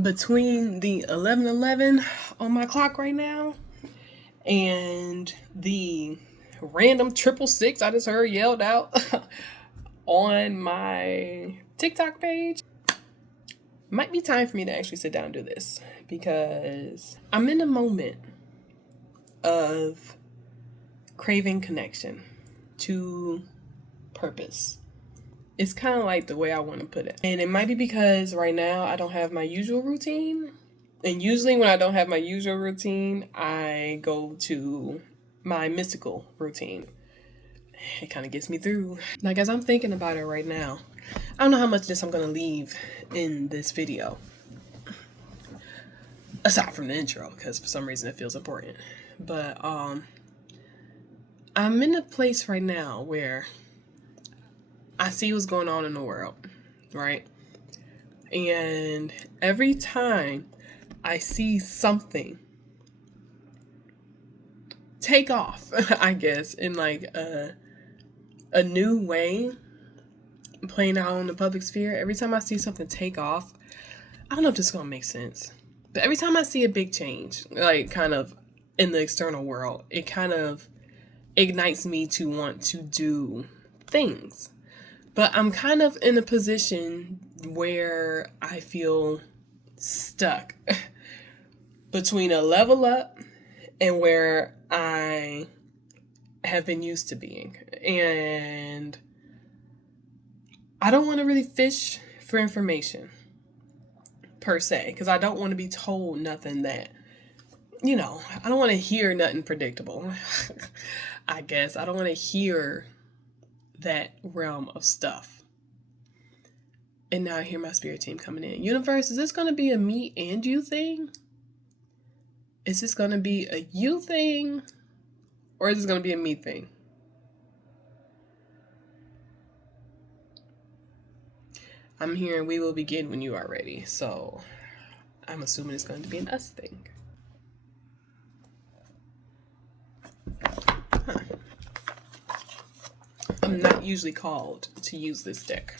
Between the 11:11 on my clock right now and the random 666 I just heard yelled out on my TikTok page, might be time for me to actually sit down and do this because I'm in a moment of craving connection to purpose. It's kind of like the way I want to put it. And it might be because right now I don't have my usual routine. And usually when I don't have my usual routine, I go to my mystical routine. It kind of gets me through. Like, as I'm thinking about it right now, I don't know how much of this I'm going to leave in this video. Aside from the intro, because for some reason it feels important. But I'm in a place right now where I see what's going on in the world, right? And every time I see something take off, I guess, in like a new way playing out in the public sphere, every time I see something take off, I don't know if this is going to make sense, but every time I see a big change, like kind of in the external world, it kind of ignites me to want to do things. But I'm kind of in a position where I feel stuck between a level up and where I have been used to being. And I don't want to really fish for information per se, because I don't want to be told nothing that, I don't want to hear nothing predictable. I guess I don't want to hear that realm of stuff. And now I hear my spirit team coming in. Universe, is this going to be a me and you thing? Is this going to be a you thing? Or is this going to be a me thing? I'm hearing we will begin when you are ready. So I'm assuming it's going to be an us thing. I'm not usually called to use this deck.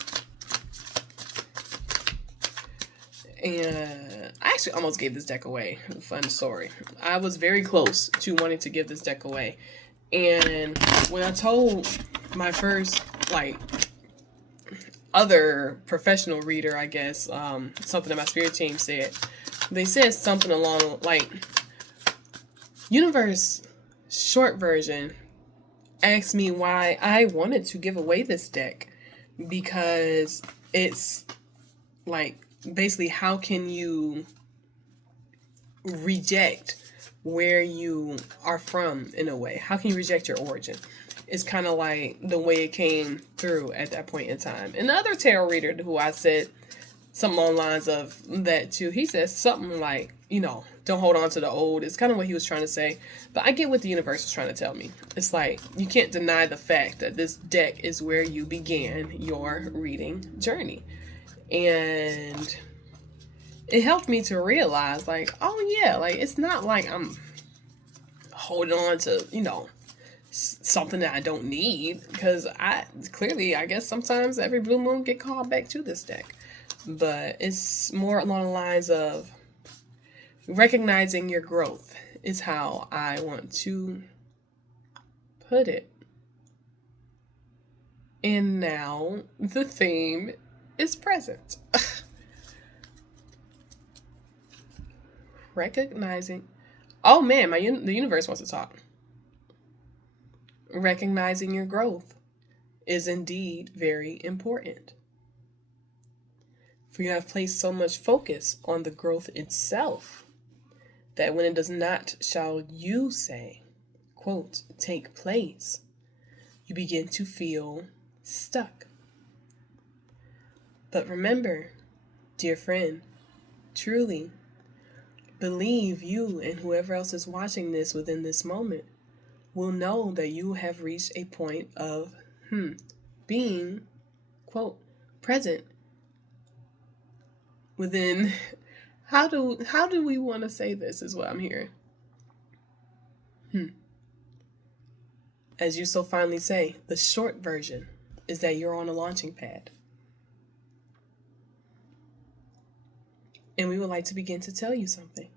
And I actually almost gave this deck away. Fun story. I was very close to wanting to give this deck away. And when I told my first, other professional reader, I guess, something that my spirit team said, they said something along, Universe short version asked me why I wanted to give away this deck, because it's basically, how can you reject where you are from in a way? How can you reject your origin? It's kind of like the way it came through at that point in time. And the other tarot reader who I said something along the lines of that too, he says something like, don't hold on to the old. It's kind of what he was trying to say. But I get what the universe is trying to tell me. It's like, you can't deny the fact that this deck is where you began your reading journey. And it helped me to realize, it's not like I'm holding on to, something that I don't need, because I guess sometimes every blue moon get called back to this deck. But it's more along the lines of recognizing your growth is how I want to put it. And now the theme is present. Recognizing. Oh man, the universe wants to talk. Recognizing your growth is indeed very important. For you have placed so much focus on the growth itself that when it does not, shall you say, quote, take place, you begin to feel stuck. But remember, dear friend, truly, believe you and whoever else is watching this within this moment will know that you have reached a point of being, quote, present within. How do we want to say this is what I'm hearing. As you so finely say, the short version is that you're on a launching pad. And we would like to begin to tell you something.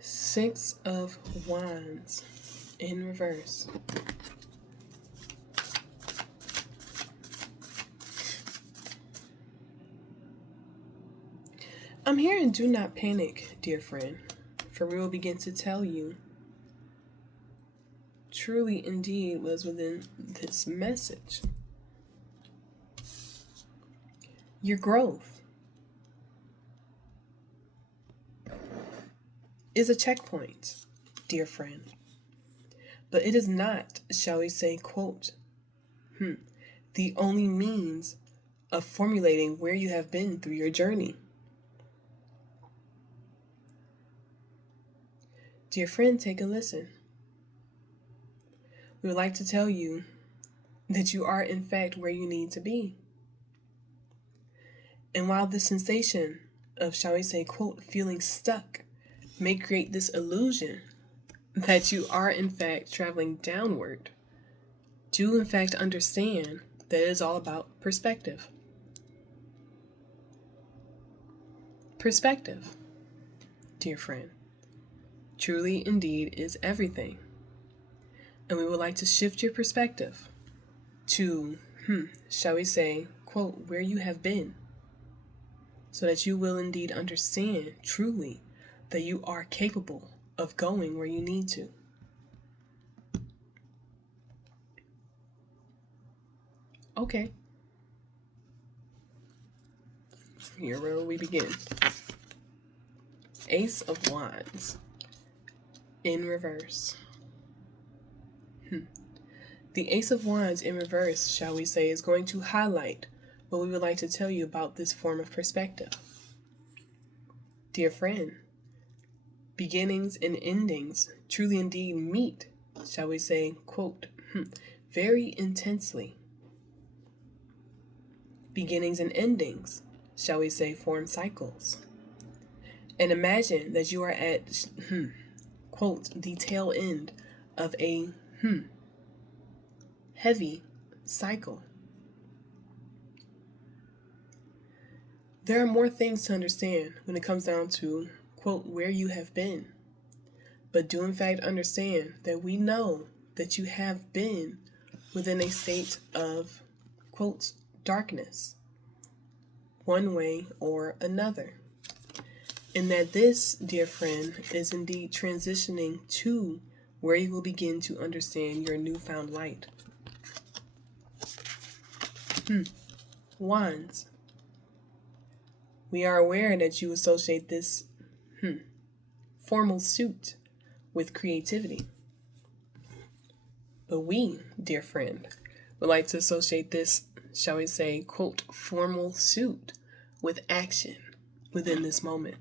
Six of Wands in reverse. I'm hearing do not panic, dear friend, for we will begin to tell you truly indeed was within this message. Your growth is a checkpoint, dear friend, but it is not, shall we say, quote, the only means of formulating where you have been through your journey. Dear friend, take a listen. We would like to tell you that you are in fact where you need to be. And while the sensation of, shall we say, quote, feeling stuck may create this illusion that you are in fact traveling downward, do in fact understand that it is all about perspective. Perspective, dear friend, truly indeed is everything. And we would like to shift your perspective to, shall we say, quote, where you have been, so that you will indeed understand truly that you are capable of going where you need to. Okay. Here where we begin. Ace of Wands in reverse. The Ace of Wands in reverse, shall we say, is going to highlight what we would like to tell you about this form of perspective. Dear friend, beginnings and endings truly indeed meet, shall we say, quote, very intensely. Beginnings and endings, shall we say, form cycles. And imagine that you are at, quote, the tail end of a, heavy cycle. There are more things to understand when it comes down to, quote, where you have been. But do in fact understand that we know that you have been within a state of, quote, darkness, one way or another. And that this, dear friend, is indeed transitioning to where you will begin to understand your newfound light. Wands. We are aware that you associate this formal suit with creativity. But we, dear friend, would like to associate this, shall we say, quote, formal suit with action within this moment.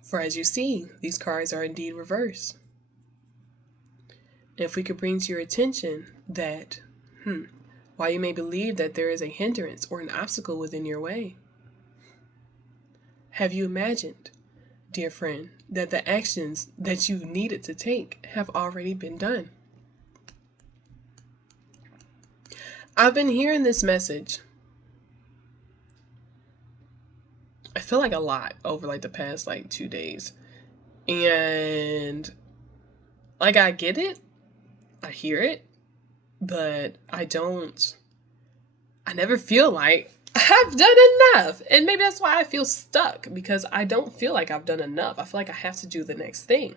For as you see, these cards are indeed reversed. And if we could bring to your attention that, while you may believe that there is a hindrance or an obstacle within your way, have you imagined, dear friend, that the actions that you needed to take have already been done? I've been hearing this message, I feel like a lot over like the past 2 days. And I get it, I hear it, but I never feel like I've done enough. And maybe that's why I feel stuck, because I don't feel like I've done enough. I feel like I have to do the next thing.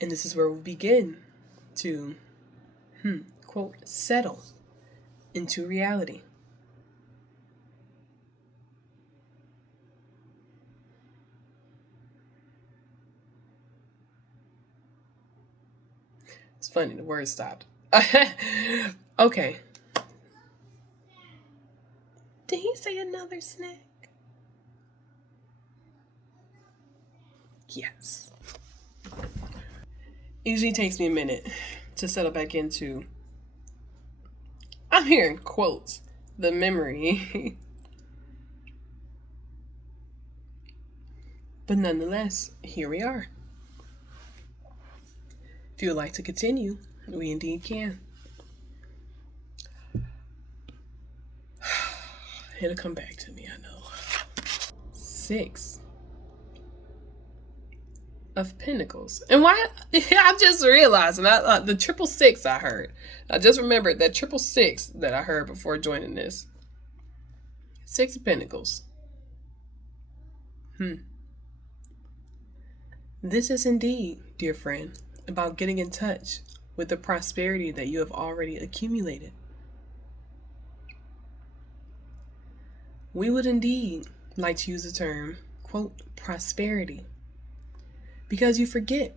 And this is where we begin to, quote, settle into reality. It's funny, the word stopped. Okay. Did he say another snack? Yes. Usually takes me a minute to settle back into, I'm hearing quotes, the memory. But nonetheless, here we are. If you would like to continue, we indeed can. It'll come back to me, I know. 6 of Pentacles. And why? I just realized, and the 666 I heard. I just remembered that 666 that I heard before joining this. 6 of Pentacles. This is indeed, dear friend, about getting in touch with the prosperity that you have already accumulated. We would indeed like to use the term, quote, prosperity, because you forget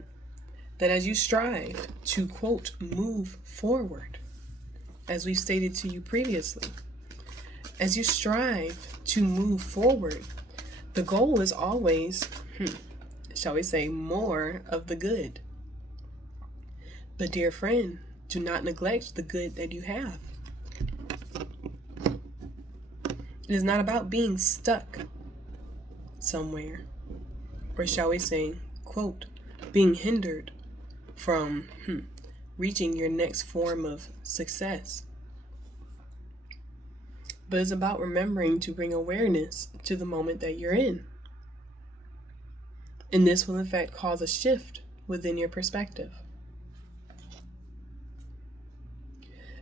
that as you strive to, quote, move forward, as we stated to you previously, as you strive to move forward, the goal is always, shall we say, more of the good. But dear friend, do not neglect the good that you have. It is not about being stuck somewhere, or shall we say, quote, being hindered from reaching your next form of success. But it's about remembering to bring awareness to the moment that you're in. And this will in fact cause a shift within your perspective.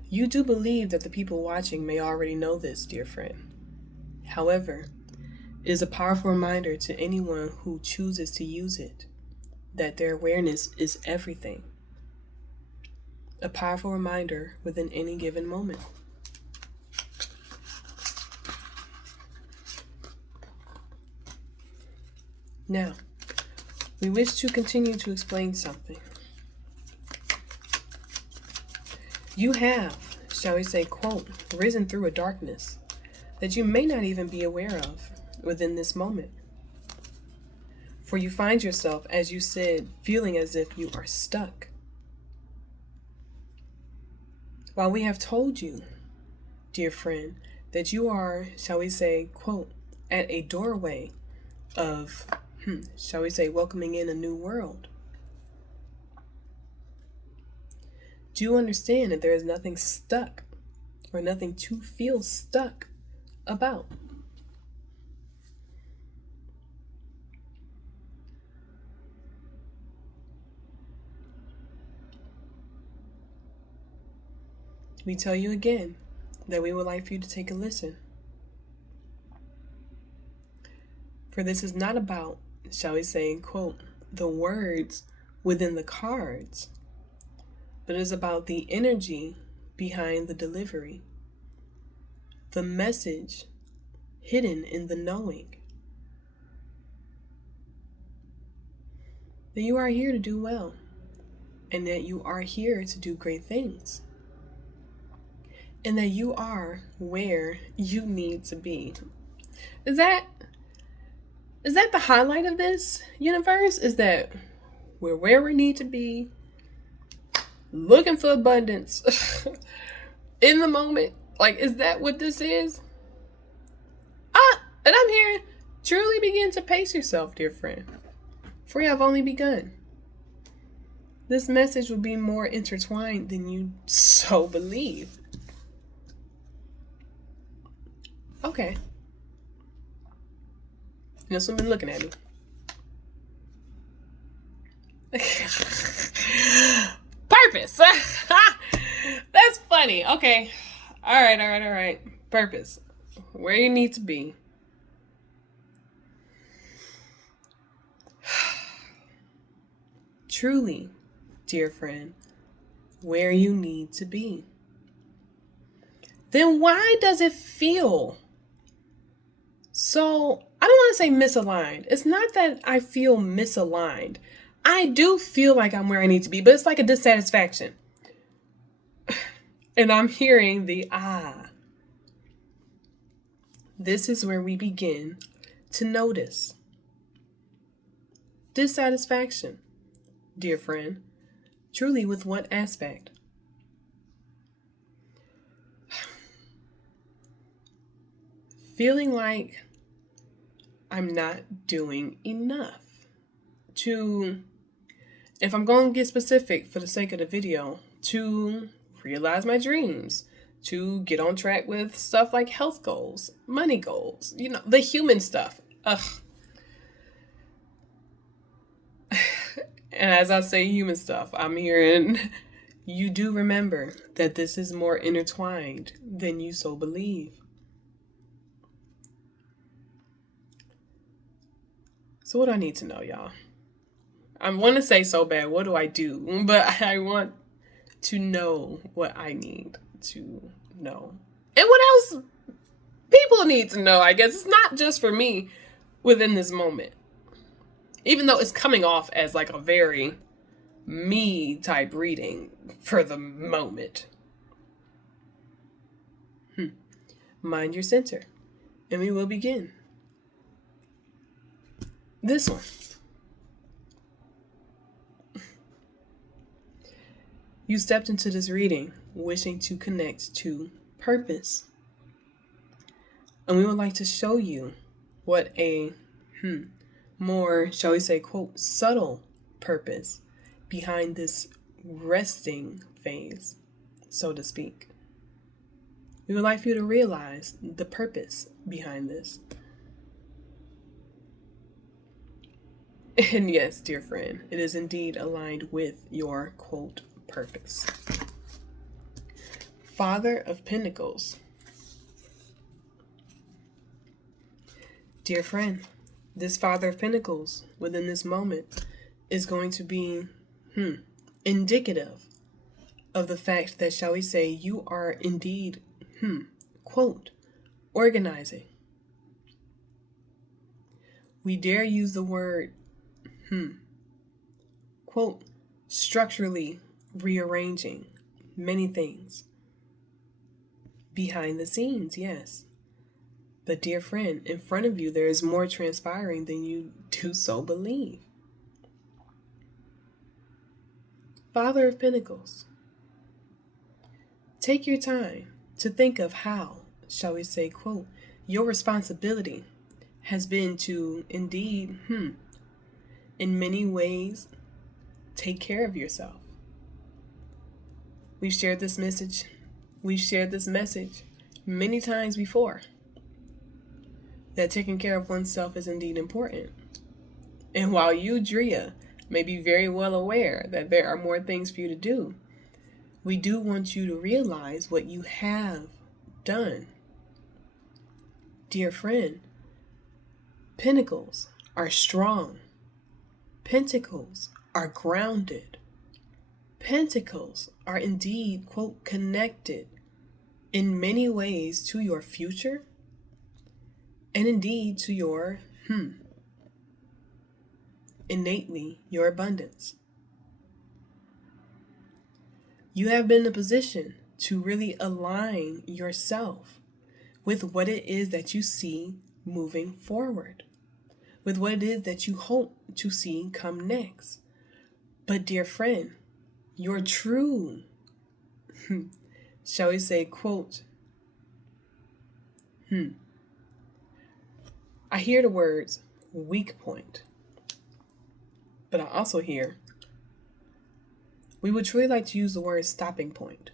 You do believe that the people watching may already know this, dear friend. However, it is a powerful reminder to anyone who chooses to use it that their awareness is everything. A powerful reminder within any given moment. Now, we wish to continue to explain something. You have, shall we say, quote, risen through a darkness that you may not even be aware of within this moment. For you find yourself, as you said, feeling as if you are stuck. While we have told you, dear friend, that you are, shall we say, quote, at a doorway of, shall we say, welcoming in a new world. Do you understand that there is nothing stuck or nothing to feel stuck about? We tell you again that we would like for you to take a listen. For this is not about, shall we say, quote, the words within the cards, but it is about the energy behind the delivery, the message hidden in the knowing that you are here to do well and that you are here to do great things and that you are where you need to be. Is that the highlight of this universe? Is that we're where we need to be, looking for abundance in the moment? Like, is that what this is? And I'm here. Truly begin to pace yourself, dear friend, for you have only begun. This message will be more intertwined than you so believe. Okay. You know, someone been looking at me. Purpose. That's funny. Okay. All right. Purpose. Where you need to be. Truly, dear friend, where you need to be. Then why does it feel so, I don't want to say misaligned. It's not that I feel misaligned. I do feel like I'm where I need to be, but it's like a dissatisfaction. And I'm hearing the This is where we begin to notice dissatisfaction, dear friend. Truly, with what aspect? Feeling like I'm not doing enough to If I'm going to get specific for the sake of the video, to realize my dreams, to get on track with stuff like health goals, money goals, the human stuff. Ugh. And as I say human stuff, I'm hearing you do remember that this is more intertwined than you so believe. So what do I need to know, y'all? I want to say so bad, what do I do? But I want to know what I need to know. And what else people need to know, I guess. It's not just for me within this moment. Even though it's coming off as like a very me type reading for the moment. Mind your center. And we will begin. This one. You stepped into this reading wishing to connect to purpose. And we would like to show you what a more, shall we say, quote, subtle purpose behind this resting phase, so to speak. We would like for you to realize the purpose behind this. And yes, dear friend, it is indeed aligned with your, quote, purpose. Father of Pentacles. Dear friend, this Father of Pentacles within this moment is going to be indicative of the fact that, shall we say, you are indeed, quote, organizing. We dare use the word, quote, structurally rearranging many things. Behind the scenes, yes. But dear friend, in front of you, there is more transpiring than you do so believe. Father of Pentacles. Take your time to think of how, shall we say, quote, your responsibility has been to indeed, in many ways, take care of yourself. We've shared this message many times before, that taking care of oneself is indeed important. And while you, Drea, may be very well aware that there are more things for you to do, we do want you to realize what you have done. Dear friend, Pentacles are strong. Pentacles are grounded. Pentacles are indeed, quote, connected in many ways to your future and indeed to your, innately, your abundance. You have been in a position to really align yourself with what it is that you see moving forward, with what it is that you hope to see come next. But dear friend, your true, shall we say, quote, I hear the words weak point, but I also hear we would truly like to use the word stopping point.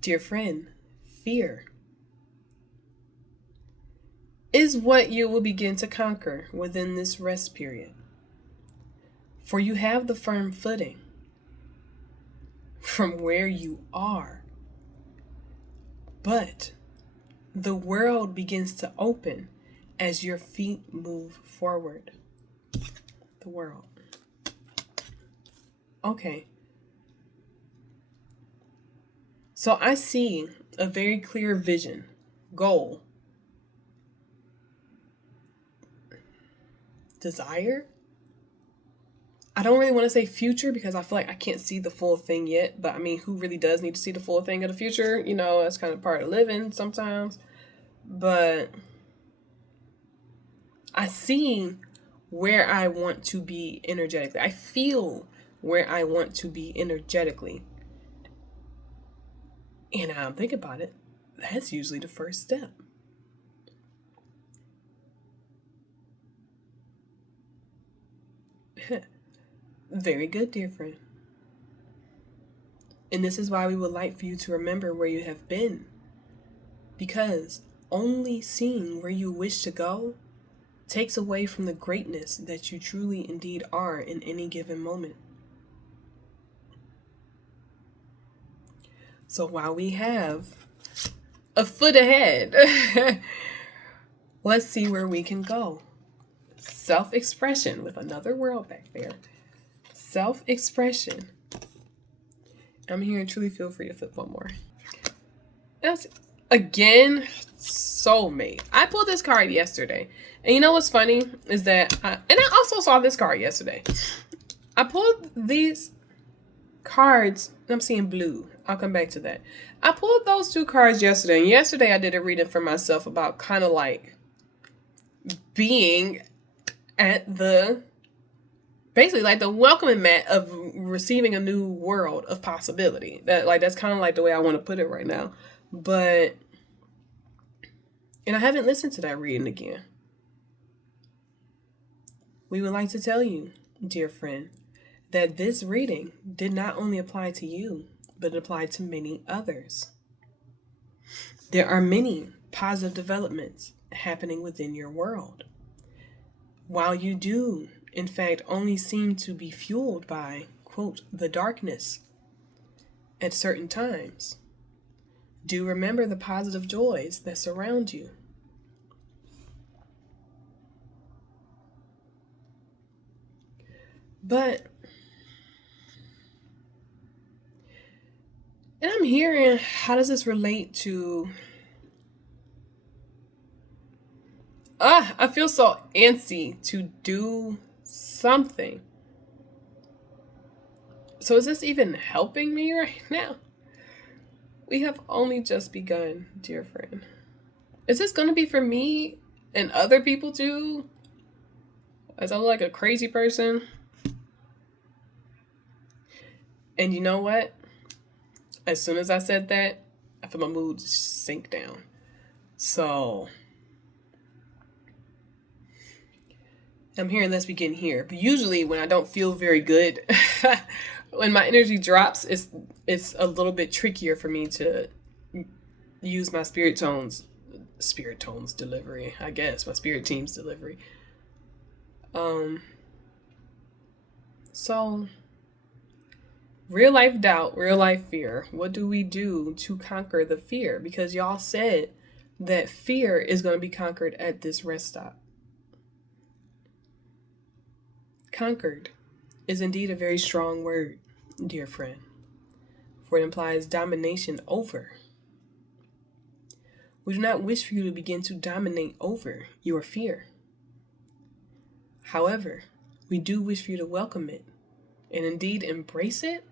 Dear friend, fear is what you will begin to conquer within this rest period. For you have the firm footing from where you are. But the world begins to open as your feet move forward. The world. Okay. So I see a very clear vision, goal, desire. I don't really want to say future because I feel like I can't see the full thing yet. But I mean, who really does need to see the full thing of the future? You know, that's kind of part of living sometimes. But I see where I want to be energetically. I feel where I want to be energetically. And I'm thinking about it. That's usually the first step. Very good, dear friend. And this is why we would like for you to remember where you have been. Because only seeing where you wish to go takes away from the greatness that you truly indeed are in any given moment. So while we have a foot ahead, let's see where we can go. Self-expression, with another world back there. Self-expression. I'm here and truly feel free to flip one more. That's, again, soulmate. I pulled this card yesterday. And you know what's funny is that, and I also saw this card yesterday. I pulled these cards, I'm seeing blue. I'll come back to that. I pulled those two cards yesterday. And yesterday I did a reading for myself about kind of like being at the, basically like the welcoming mat of receiving a new world of possibility. That's kind of like the way I want to put it right now. But, and I haven't listened to that reading again. We would like to tell you, dear friend, that this reading did not only apply to you, but it applied to many others. There are many positive developments happening within your world. While you do, in fact, only seem to be fueled by, quote, the darkness at certain times, do remember the positive joys that surround you. But, and I'm hearing, how does this relate to, I feel so antsy to do something. So is this even helping me right now? We have only just begun, dear friend. Is this going to be for me and other people too? As I look like a crazy person? And you know what? As soon as I said that, I feel my mood sink down. So I'm hearing let's begin here. But usually when I don't feel very good, when my energy drops, it's a little bit trickier for me to use my spirit tones delivery, I guess, my spirit team's delivery. So real life doubt, real life fear. What do we do to conquer the fear? Because y'all said that fear is going to be conquered at this rest stop. Conquered is indeed a very strong word, dear friend, for it implies domination over. We do not wish for you to begin to dominate over your fear. However, we do wish for you to welcome it and indeed embrace it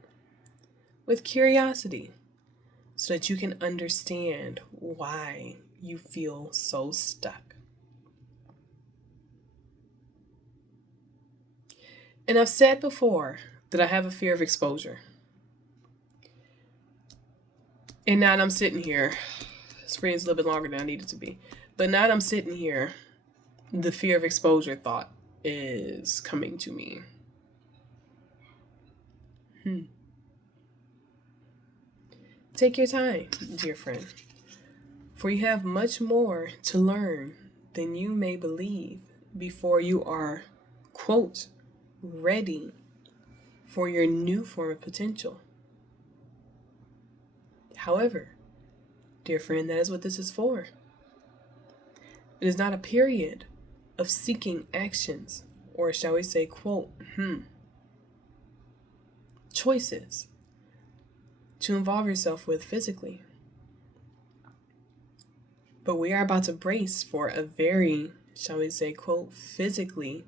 with curiosity so that you can understand why you feel so stuck. And I've said before that I have a fear of exposure. And now that I'm sitting here, this reading's a little bit longer than I need it to be, but now that I'm sitting here, the fear of exposure thought is coming to me. Take your time, dear friend, for you have much more to learn than you may believe before you are, quote, ready for your new form of potential. However, dear friend, that is what this is for. It is not a period of seeking actions, or shall we say, quote, choices to involve yourself with physically. But we are about to brace for a very, shall we say, quote, physically,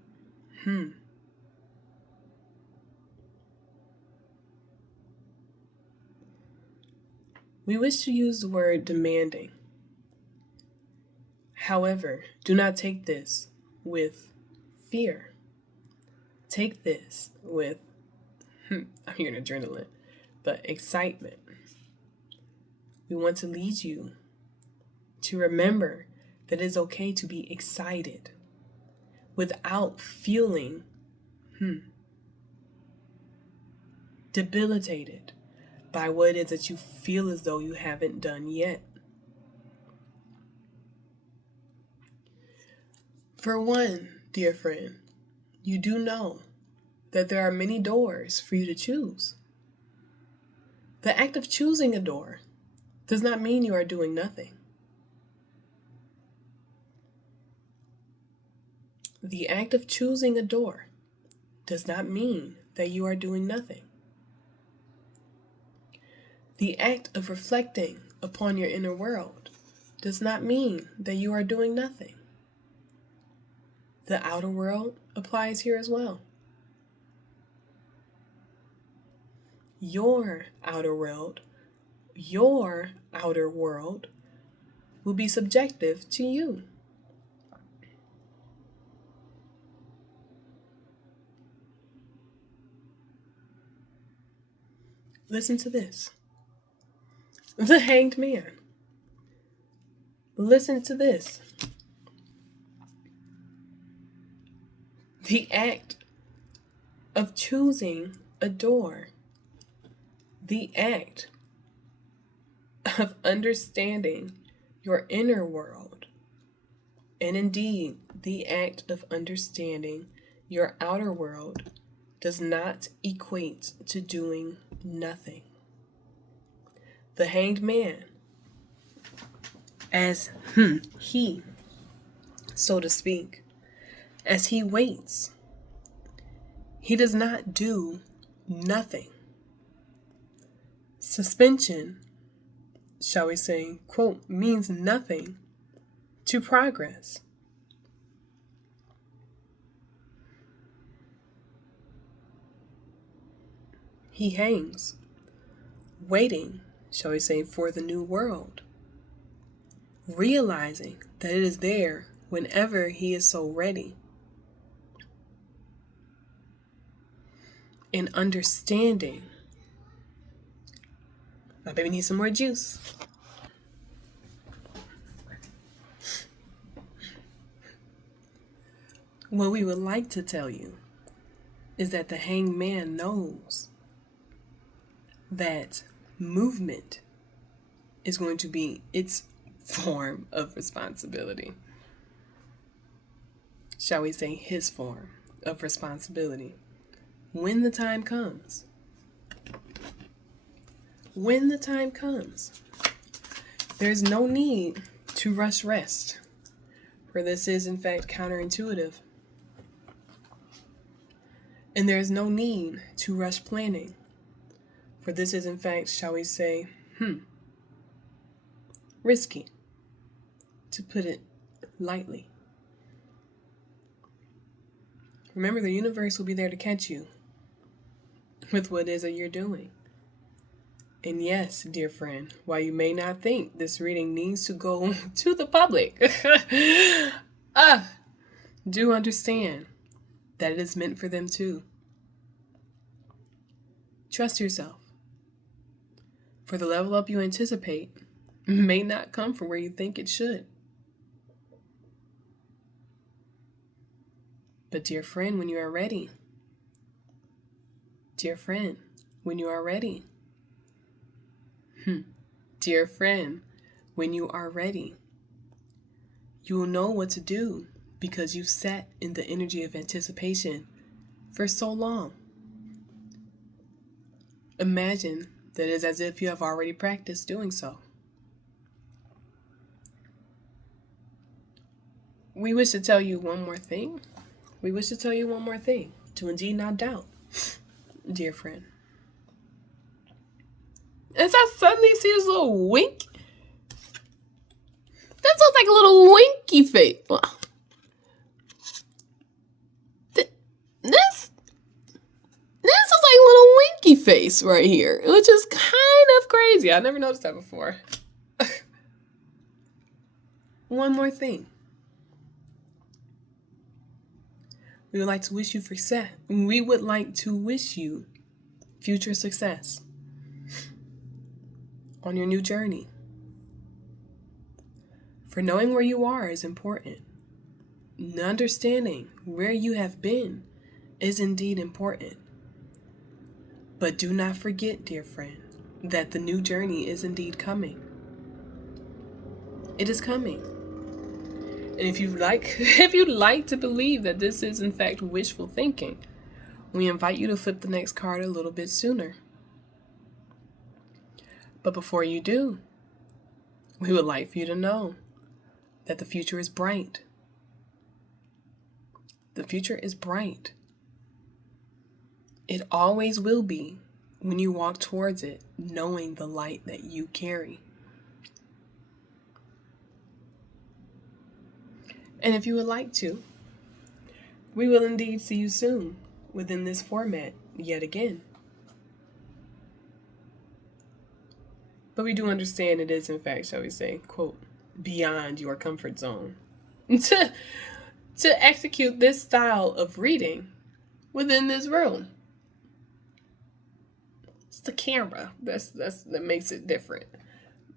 We wish to use the word demanding. However, do not take this with fear. Take this with, I'm hearing adrenaline, but excitement. We want to lead you to remember that it's okay to be excited without feeling debilitated by what it is that you feel as though you haven't done yet. For one, dear friend, you do know that there are many doors for you to choose. The act of choosing a door does not mean you are doing nothing. The act of choosing a door does not mean that you are doing nothing. The act of reflecting upon your inner world does not mean that you are doing nothing. The outer world applies here as well. Your outer world will be subjective to you. Listen to this. The Hanged Man. Listen to this. The act of choosing a door. The act of understanding your inner world. And indeed, the act of understanding your outer world does not equate to doing nothing. The Hanged Man, as he, so to speak, as he waits, he does not do nothing. Suspension, shall we say, quote, means nothing to progress. He hangs, waiting, shall we say, for the new world, realizing that it is there whenever he is so ready, and understanding. My baby needs some more juice. What we would like to tell you is that the Hanged Man knows that movement is going to be its form of responsibility. Shall we say his form of responsibility when the time comes. When the time comes, there's no need to rush rest, for this is in fact counterintuitive. And there is no need to rush planning, for this is in fact, shall we say, risky, to put it lightly. Remember, the universe will be there to catch you with what it is that you're doing. And yes, dear friend, while you may not think this reading needs to go to the public, do understand that it is meant for them too. Trust yourself. For the level up you anticipate may not come from where you think it should. But dear friend, when you are ready, dear friend, when you are ready, dear friend, when you are ready, you will know what to do because you've sat in the energy of anticipation for so long. Imagine that it is as if you have already practiced doing so. We wish to tell you one more thing. To indeed not doubt, dear friend. As I suddenly see this little wink, that looks like a little winky face. This looks like a little winky face right here, which is kind of crazy. I never noticed that before. One more thing. We would like to wish you future success on your new journey. For knowing where you are is important. Understanding where you have been is indeed important. But do not forget, dear friend, that the new journey is indeed coming. It is coming. And if you'd like to believe that this is in fact wishful thinking, we invite you to flip the next card a little bit sooner. But before you do, we would like for you to know that the future is bright. The future is bright. It always will be when you walk towards it, knowing the light that you carry. And if you would like to, we will indeed see you soon within this format yet again. But we do understand it is, in fact, shall we say, quote, beyond your comfort zone to execute this style of reading within this room. It's the camera that makes it different.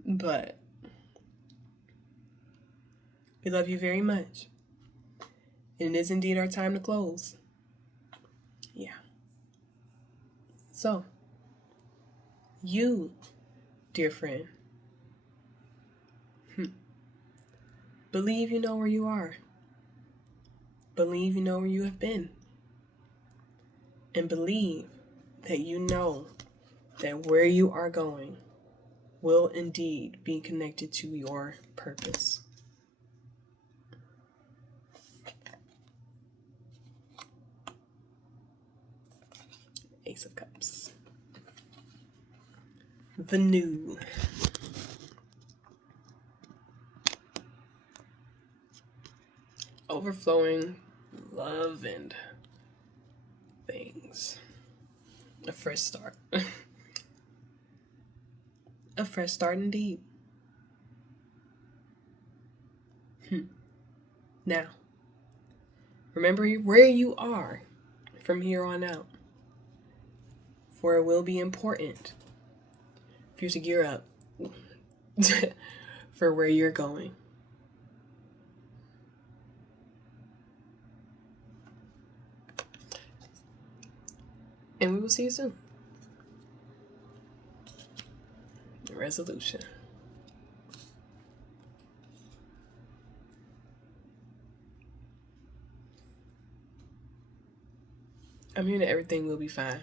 But we love you very much. And it is indeed our time to close. Yeah. So, you, dear friend, believe you know where you are. Believe you know where you have been. And believe that you know that where you are going will indeed be connected to your purpose. Ace of Cups. The new. Overflowing love and things. A fresh start. A fresh start indeed. Now, remember where you are from here on out. For it will be important for you to gear up for where you're going. And we will see you soon. The resolution. I'm hearing that everything will be fine.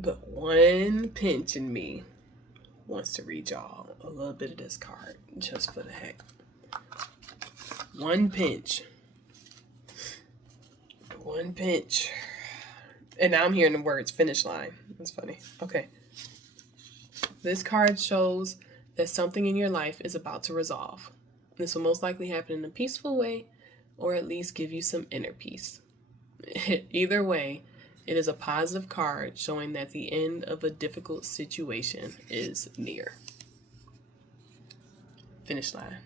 But one pinch in me wants to read y'all a little bit of this card just for the heck. One pinch. One pinch. And now I'm hearing the words finish line. That's funny. Okay. This card shows that something in your life is about to resolve. This will most likely happen in a peaceful way, or at least give you some inner peace. Either way, it is a positive card showing that the end of a difficult situation is near. Finish line.